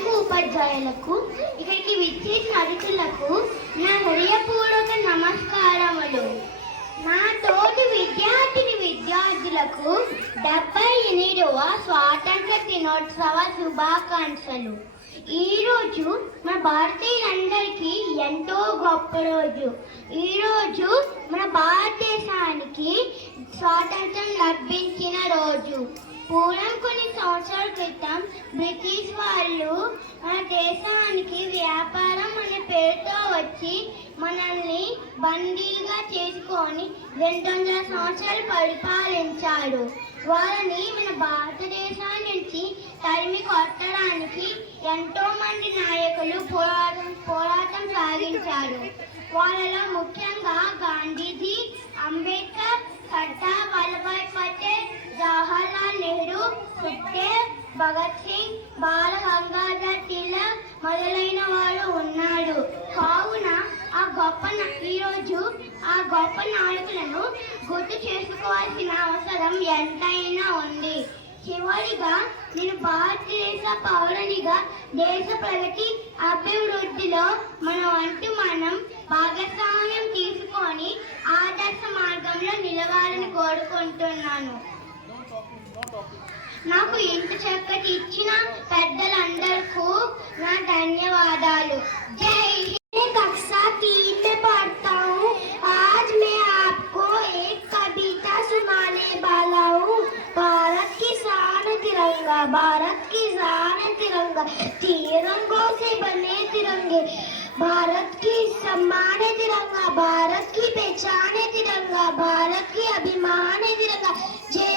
ఉపాధ్యాయులకు ఉపాధ్యాయులకు ఇక్కడికి విచ్చేసిన అతిథులకు నా హృదయపూర్వక నమస్కారములు. నా తోటి విద్యార్థులకు 78వ స్వాతంత్ర దినోత్సవ శుభాకాంక్షలు. ఈరోజు మన భారతీయులందరికీ ఎంతో గొప్ప రోజు. ఈరోజు మన భారతదేశానికి స్వాతంత్రం లభించిన రోజు. పూర్వం కొన్ని సంవత్సరాల క్రితం బ్రిటిష్ వాళ్ళు మన దేశానికి వ్యాపారం అనే పేరుతో వచ్చి మనల్ని బందీలుగా చేసుకొని 200 సంవత్సరాలు పరిపాలించాడు. వాళ్ళని మన భారతదేశం నుంచి తరిమి కొట్టడానికి ఎంతో మంది నాయకులు పోరాటం సాగించారు. వాళ్ళలో ముఖ్యంగా గాంధీజీ, అంబేద్కర్, సర్దార్ వల్లభాయ్ పటేల్, జవహర్లాల్ నెహ్రూ, సుఖ్దేవ్, భగత్ సింగ్, బాల గంగాధర్ తిలక్ మొదలైన వారు ఉన్నాడు. కావున ఈరోజు ఆ గొప్ప నాయకులను గుర్తు చేసుకోవాల్సిన అవసరం ఎంతైనా ఉంది. చివరిగా నేను భారతదేశ పౌరునిగా దేశ ప్రగతి అభివృద్ధిలో మనం భాగస్వామ్యం తీసుకొని ఆదర్శ మార్గంలో నిలవాలని కోరుకుంటున్నాను. నాకు ఇంత చక్కటి ఇచ్చిన పెద్దలందరికీ నా ధన్యవాదాలు. జై హింద్. कक्षा 3 में पढ़ता हूँ. आज मैं आपको एक कविता सुनाने वाला हूँ. भारत की शान तिरंगा, भारत की शान तिरंगा, तिरंगों से बने तिरंगे, भारत की सम्मान तिरंगा, भारत की पहचान तिरंगा, भारत की अभिमान तिरंगा. जय